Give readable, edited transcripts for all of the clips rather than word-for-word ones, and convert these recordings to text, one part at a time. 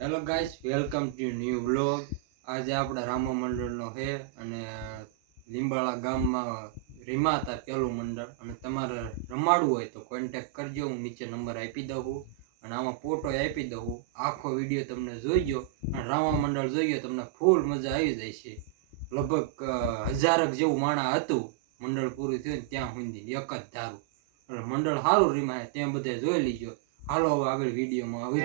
Hello guys, welcome to new vlog. આજે આપણે રામા મંડળનો છે અને લીંબાળા ગામમાં રીમાતા પેલું મંડળ. અને તમારે રમાડવું હોય તો કોન્ટેક્ટ કરજો, હું નીચે નંબર આપી દઉં અને આમાં ફોટો આપી દઉં. આખો વિડીયો તમને જોઈજો અને રામા મંડળ જોઈજો, તમને ફૂલ મજા આવી જાય છે. લગભગ 1000 જેવું માણા હતું. મંડળ પૂરું થયું ને ત્યાં સુધી એક જ ધારું. એટલે મંડળ સારું રીમાય ત્યાં બધે જોઈ લીજો. હાલો હવે આગળ વિડીયોમાં આવી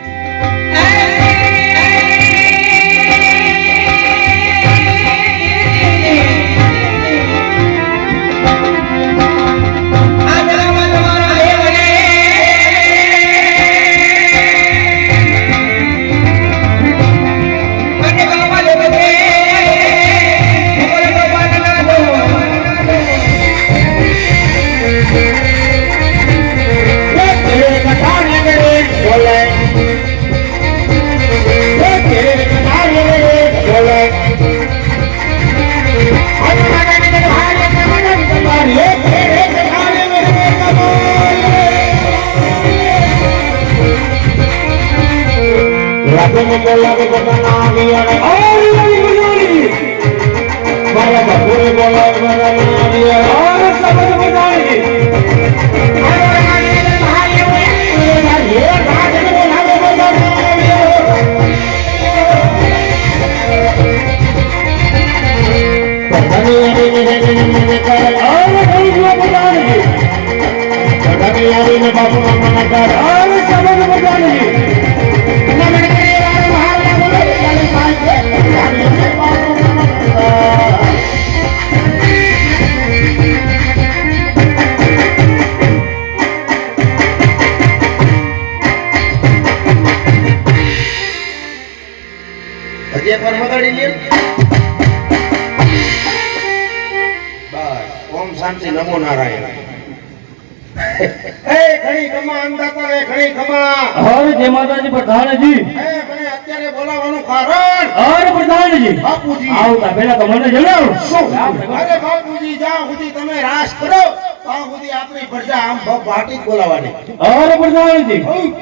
શાંતિ નમો નારાયણ. એ ઘણી ખમા અંદાતા રે ઘણી ખમા. હર જય માતાજી પ્રધાનજી. એ મને અત્યારે બોલાવવાનું કારણ. હર પ્રધાનજી. બાપુજી આવતા પહેલા તો મને જણાવો. અરે બાપુજી જ્યાં સુધી તમે રાસ કરો ત્યાં સુધી આપણી પ્રજા આમ ભાટી બોલાવવાની. હર પ્રધાનજી.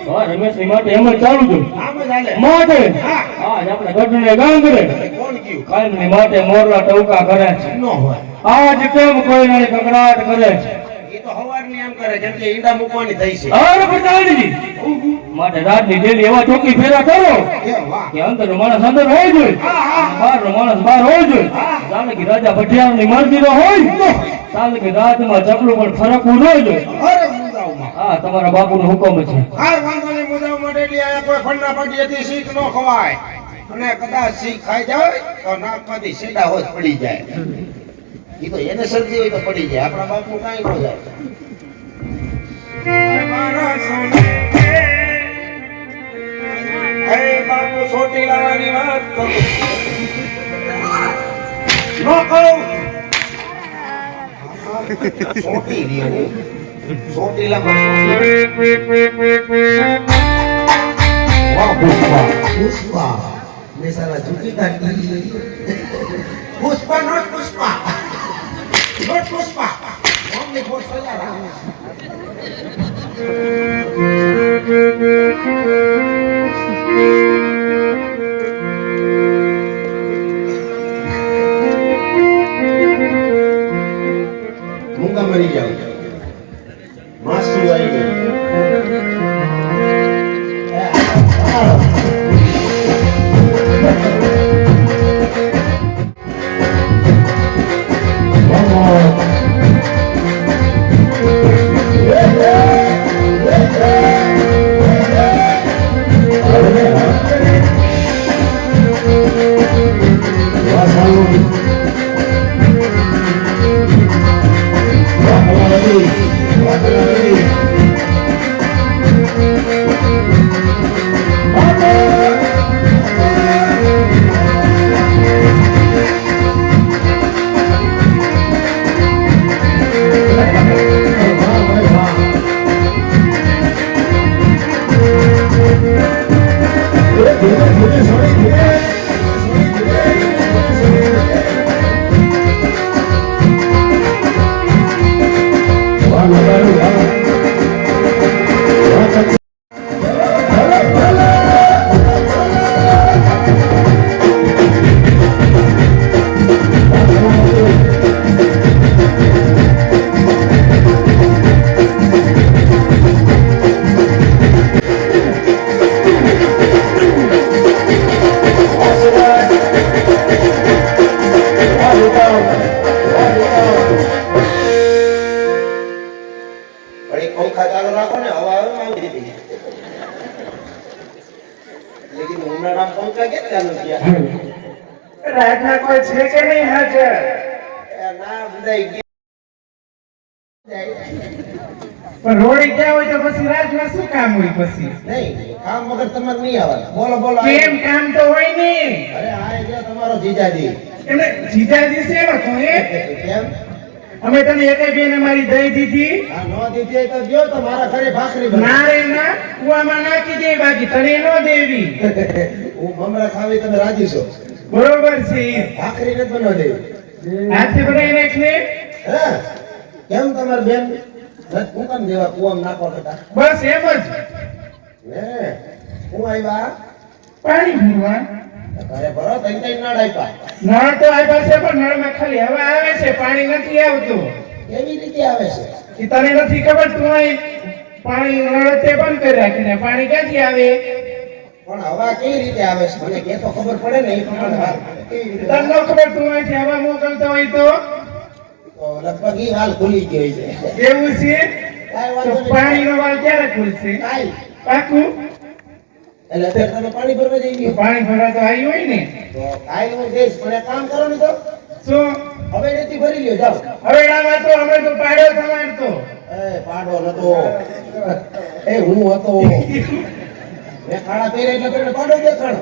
હા રમેશની માટે એમ જ ચાલુ છું. આમ જ હાલે. માટે હા આજ આપણે ગઢને ગામ કરે. કોણ કયું? કાયમની માટે મોરલા ટવકા કરે છે. ન હોય. આજ કેમ કોઈ નાની કકડાટ કરે છે. એ તો હવારની એમ કરે કેમ કે ઈંડા મૂકવાની થઈ છે. હર પ્રધાનજી. માટે રાતની ડેલી એવા ચોકી ફેરા કરો એ વાહ. કે અંદરનો માણસ અંદર હોય જોઈએ, બહારનો માણસ બહાર હોય જોઈએ. ચાલે કે રાજા ભટિયારની મરજીનો હોય, ચાલે કે રાતમાં ચકલું પણ ફરકવું ન જોઈએ. અરે મુંજાવમાં. હા તમારા બાપુનો હુકમ છે. હા વાંધો નહીં. મુંજાવ માટે એટલે અહીંયા કોઈ ફળના પાટીએથી શીખ ન ખવાય અને કદાચ શીખ ખાઈ જાય તો નાકમાંથી સીધા હોત પડી જાય. એ તો એને શરદી હોય તો પડી જાય. આપણા બાપુ કાંઈ ન જાય. બાપુ સોટી લાવવાની વાત કરું ન કહું. સોટી રહ્યો સોટી લાવવા. વાહ પુષ્પા પુષ્પા મેં સારા ચૂકી કાઢી. Pushpa not Pushpa not Pushpa only for Saiyaara. મૂંગા મરી જાવ માસુ આવી ગયું. લેકિન ઉનાળામાં પંખા કેમ ચાલુ થયા? રાતના કોઈ છે કે નહીં હાજર? ના બધાય ગયા. પણ રોડી ગયા હોય તો પછી રાતમાં શું કામ હોય પછી? નહીં કામ વગર તમારે નહીં આવવાનું. બોલો બોલો. કેમ કામ તો હોય ને? અરે આ જો તમારો જીજાજી. એમને જીજાજી છે ને તું એ? કેમ? અમે તને એકે બેન અમારી દઈ દીધી. આ નો દીધી હોય તો દ્યો તો મારા ઘરે ભાખરી બને. ના રે ના, કુવામાં નાખી દે, બાકી તને નો દેવી. હું મમરા ખાવી તમે રાજી છો. બરોબર છે ઈ. ભાખરી નથી બનાવ દેવી. હાથથી બનાવી નાખ ને. હે? કેમ તમારી બેન હું કામ દેવા કુવામાં નાખવા કરતા? બસ એમ જ. હે હું આવ્યા પાણી ભરવા. ઘરે ભરો તઈ તઈ નળ આપ્યા. નળ તો આપ્યા છે પણ નળમાં ખાલી હવા આવે છે, પાણી નથી આવતું. કેવી રીતે આવે છે? ઈ તને નથી ખબર? તું અહીં પાણી નળ તે બંધ કરી રાખીને પાણી ક્યાંથી આવે? પણ હવા કેવી રીતે આવે છે મને કે તો ખબર પડે ને એ પ્રમાણે વાત કેવી રીતે તને ન ખબર? તું અહીંથી હવા મોકલતો હોય તો તો લગભગ ઈ હાલ ખુલી ગઈ છે. એવું છે. કાંઈ તો વાંધો નહીં. પાણીનો વાલ ક્યારે ખુલશે? કાંઈ. પાકું? એટલે અત્યારે તમે પાણી ભરવા જઈ ગયો પાણી ભરવા તો આવી હોય ને. તો કાંઈ હું દઈશ પણ એક કામ કરો ને તો શું હવે નથી ભરી લ્યો જાઓ. હવેડામાં તો અમે તો પાડ્યો તમાર તો. એ પાડો નતો એ હું હતો મેં ખાડા પહેર્યા એટલે તમને પાડો દેખાડો.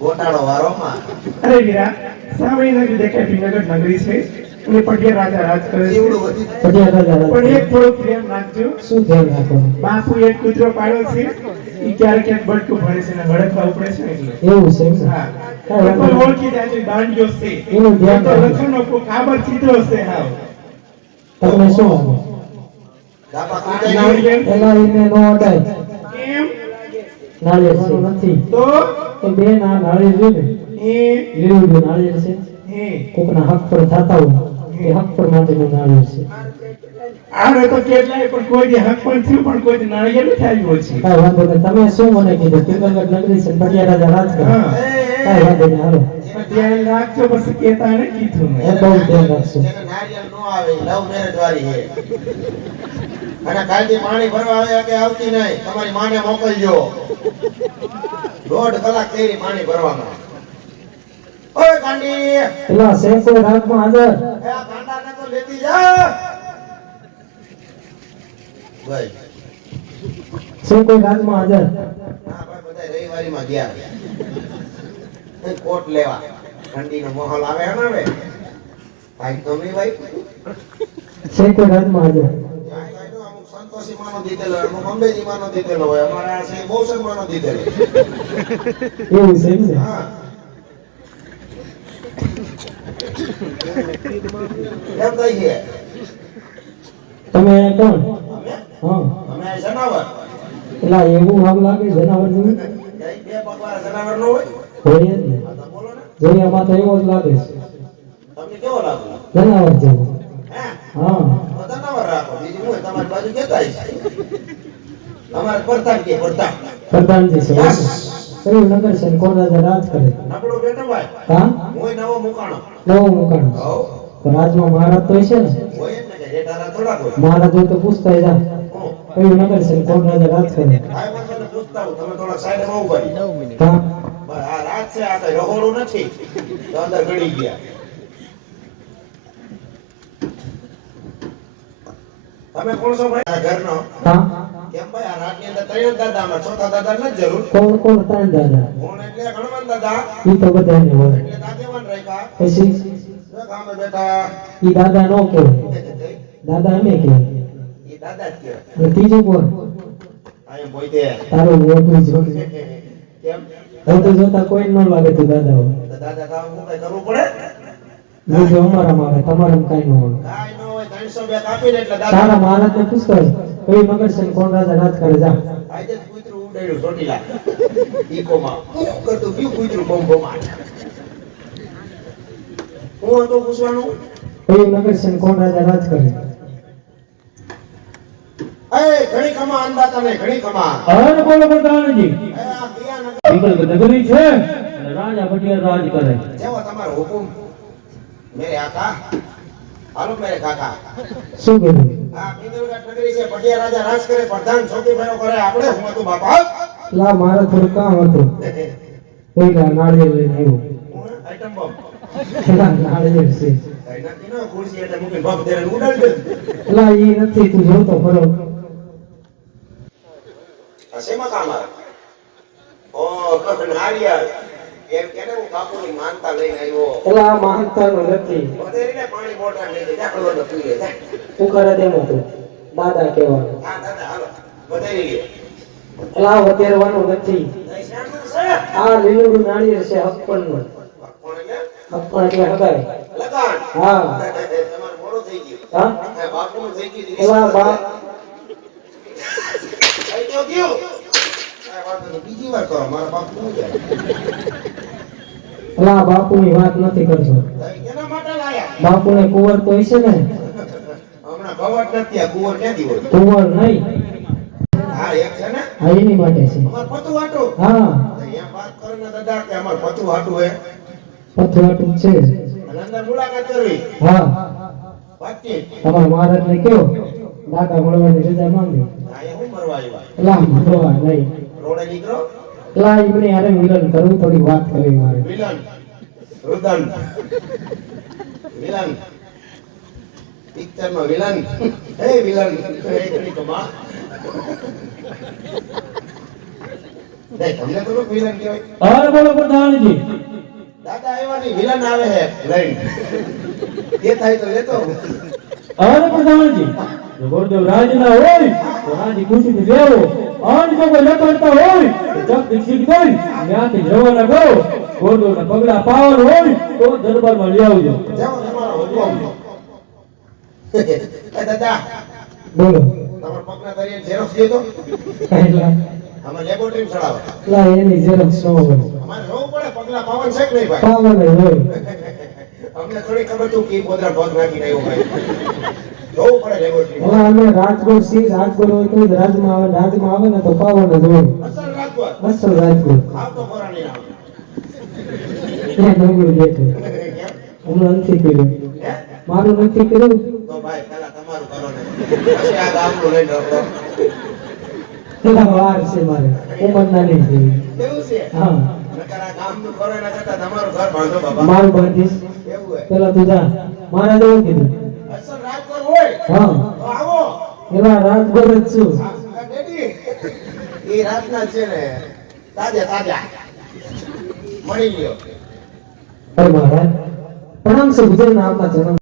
ગોટાળો વારોમાં અરે વીરા, સાંભળી નગરી દેખાય ભીનગર નગરી છે અને પટિયા રાજા રાજ કરે છે. એવડું વધી પટિયા રાજા રાજ પણ એક થોડું પ્રેમ રાખજો. શું ધ્યાન રાખો? બાપુ એક કૂતરો પાડ્યો છે, ઈ ક્યારેક ક્યાંક બટકું ભરે છે ને હડકવા ઉપડે છે એટલે. એવું છે એમ ને? હા. કાંઈ વાંધો પણ નહીં. ઓળખી જાય છે, દાંડિયો છે. એનું ધ્યાન તો રાખજો. લખનનો કાબર સીધો છે હાવ. તમને શું વાગે? દાપા કૂટાઈ ગયું. નાળિયેર. એના એને નો અડાય. કેમ? નાળિયેર છે નથી તો એ બેન આ નાળિયેર છે ને એ લીલું નાળિયેર છે. એ કોકના હક પર થતા હોય એ હક પર માટેનું નાળિયેર છે. આને તો કેટલાય પણ કોઈ દી હક પણ થયું પણ કોઈ દી નાળિયેર નથી આવ્યું છે. કાંઈ વાંધો નહીં. તમે શું મને કીધું? પિંગલગઢ નગરી છે ને પટિયા રાજા રાજ કરે. હા. કાંઈ વાંધો નહીં, હાલો. પણ ધ્યાન રાખજો, પછી કહેતા ને કીધું એ મેં. બહુ ધ્યાન રાખશું. એને નારિયેળ નો આવે લવ મેરેજ વાળી છે અને કાલથી પાણી ભરવા આવે કે આવતી નહીં તમારી માને મોકલજો 1.5 કલાક થઈ પાણી ભરવામાં ઓય ગાંડી એલા સેકો રાજમાં હાજર એ આ ગાંડાને તો લેતી જા ભાઈ સેકો રાજમાં હાજર હા ભાઈ બધા રવિવારીમાં ગયા એ કોટ લેવા ઠંડીનો માહોલ આવે હે ને હવે ભાઈ ગમે ભાઈ સેકો રાજમાં હાજર અમુક સંતોષી માનો દીધેલો અમુક અંબેજી માનો દીધેલો હોય અમારે આ છે બહુસર માનો દીધેલો એવું છે એમ ને? હા કેમ થઈ છે તમે કોણ અમે હા અમે આ જનાવર એલા એવું આમ લાગે જનાવર જેવું બે પગવાળા જનાવર નો હોય હોય જ ને આ તો બોલો ને જોયામાં તો એવો જ લાગે છે તમને કેવો લાગે જનાવર જેવું હે હા તો જનાવર રાખો બીજું હું તમારી બાજુ કેતા છે તમારે પ્રધાન કે પ્રધાન પ્રધાનજી છે કયું નગર છે ને કોણ રાજા રાજ કરે નબળો બેઠો ભાઈ હા હું નવો મુકાણો નવો મુકાણ હો તો રાજમાં મહારાજ તો છે ને હોય જ ને કે જેઠારા થોડા કોઈ મહારાજ હોય તો પૂછતા જા હું કયું નગર છે ને કોણ રાજા રાજ કરે ભાઈ મને તને પૂછતા હું તમે થોડા સાઈડમાં ઉભા રહો હા બસ આ રાત છે આ કઈ રહોડું નથી તો અંદર ગળી ગયા તમે કોણ છો ભાઈ આ ઘરનો હા કેમ ભાઈ આ રાતની અંદર ત્રણ જ દાદા અમારે ચોથા દાદા નથી જરૂર કોણ કોણ ત્રણ દાદા કોણ એટલે ગણવાન દાદા ઈ તો બધાને હોય એટલે દાદેવાન રાખ્યા પછી જો ગામે બેઠા ઈ દાદા નો કહેવાય દાદા અમે કહેવાય એ દાદા જ કહેવાય અને ત્રીજું કોણ અહીંયા પોઈતે તારું મોટું જો કેમ મોટું જોતા કોઈ ન લાગે તું દાદા હોય તો દાદા કામ હું કઈ કરવું પડે બીજું અમારામાં આવે તમારામાં કઈ ન હોય કાંઈ ન હોય 302 કાપીને એટલે દાદા તારા મહારાજને પૂછતો હોય કઈ નગર છે ને કોણ રાજા રાજ કરે જા આજે જ કૂતરું ઉડાડ્યું ચોટીલા ઈકોમાં હું કરતું કયું કૂતરું બોમ્બોમાં હું હતું પૂછવાનું કઈ નગર છે ને કોણ રાજા રાજ કરે એ ઘણી કમા અંદાતા ને ઘણી કમા અરે બોલો પ્રધાનજી એ આ દિયા નગર વિકલ્પ નગરી છે અને રાજા ભટિયાર રાજ કરે જેવો તમારો હુકુમ મેરે આકા હાલો મેરે કાકા શું કીધું આ પિંગલગઢ નગરી છે પટિયા રાજા રાજ કરે પ્રધાન ચોકીભાઈઓ કરે આપણે હું હતું બાપા લા મારે થોડું કામ હતું પેલા નાળિયેર લઈને આવ્યો હું આઈટમ બોમ્બ પેલા નાળિયેર છે કઈ નક્કી ન ખુરશી એટલે મૂકીને બાપ તેરે ઉડાડી દે લા ઈ નથી તું જોતો ખરો આ શેમાં કામ આવે ઓ નારિયેળ એમ કેને હું બાપુની માનતા લઈને આવ્યો એલા આ માનતાનું નથી વધેરીને પાણી બોટલ લઈ જા કલવડો પી લે જા તું કરે તેમ હતું દાદા કહેવાનું હા દાદા હાલો વધેરી લે એલા આ વધેરવાનું નથી નહીં શાનું છે આ લીલું નાળિયેર છે હપ્પણનું કોણ એટલે હપ્પણ એટલે હગાય લગાન હા તમારું મોડું થઈ ગયું હા હા બાપુનું થઈ ગયું એલા બા થઈ તો ગયું આ વાત તો બીજી વાર કરો મારા બાપ નું જાય એલા બાપુની વાત નથી કરતો કેના માટે લાયા બાપુને કુંવર તો હશે ને હમણાં કવટ નથી આ કુંવર ક્યાંથી હોય કુંવર નહીં હા એક છે ને આ એની માટે છે અમાર પતુ વાટું હા અહીંયા વાત કરો ને દાદા કે અમાર પતુ વાટું હે પથવાટું છે અને અંદર મુલાકાત કરવી હા વાતચીત તમારા મહારાજને કયો દાદા મળવાની રજા માંગે અહીંયા હું મરવા આવ્યા એલા મળવા નહીં રોડે નીકળો એલા એમની હારે મિલન કરવું થોડી વાત કરવી મારે વિલન રુદન વિલન પિક્ચર નો વિલન હે વિલન એકની કમા નહીં તમને તો વિલન કહેવાય અરે બોલો પ્રધાનજી દાદા આવ્યા નહીં વિલન આવે હે લઈને એ થાય તો લેતો અરે પ્રધાનજી જો ગોરદેવ રાજના હોય તો રાજી ખુશીથી લેવો અને જો કોઈ લકડતા હોય તો જગદીશ સિંહ કરી ત્યાંથી રવાના કરો ગોરદેવના પગલા પાવન હોય તો દરબારમાં લઈ આવજો જાઓ તમારો હુકમ એ દાદા બોલો તમારા પગના તળિયે ઝેરોક્સ દેતો એટલા અમે લેબોરેટરી ચડાવો એટલા એની ઝેરોક્ષ ન હોય અમારે જોવું પડે પગલા પાવન છે કે નહીં ભાઈ પાવન જ હોય અમને થોડી ખબર તું કે પોદરા પગ નાખીને આવ્યો ભાઈ જોવું પડે લેબોરેટરી એલા અમે રાજકોટ સી રાજકોટ હોય તો રાજમાં આવે ને તો પાવન જ હોય અસલ રાજકોટ અસલ રાજકોટ આવ તો કોરાની નામ ત્યાં ડુંગળી બેઠું કેમ હમણાં નથી કર્યું હે મારું નથી કર્યું તો ભાઈ પહેલા તમારું કરો ને પછી આ ગામનું લઈને રખડો એટલા વાર છે મારે ઉંમર નાની છે કેવું છે હા નકર આ કામનું કરો એના કરતાં તમારું ઘર બાંધો બાબા. મારું બાંધીશ એવું હે. પેલા તું જા મારા જેવું કીધું અસલ રાજકોટ હોય હા તો આવો. એવા રાજગોર જ છું આ ડેડી, ઈ રાતના છે ને તાજા તાજા મળી ગયો. અરે મહારાજ પ્રણામ છે ગુજરાતના આપના ચરણ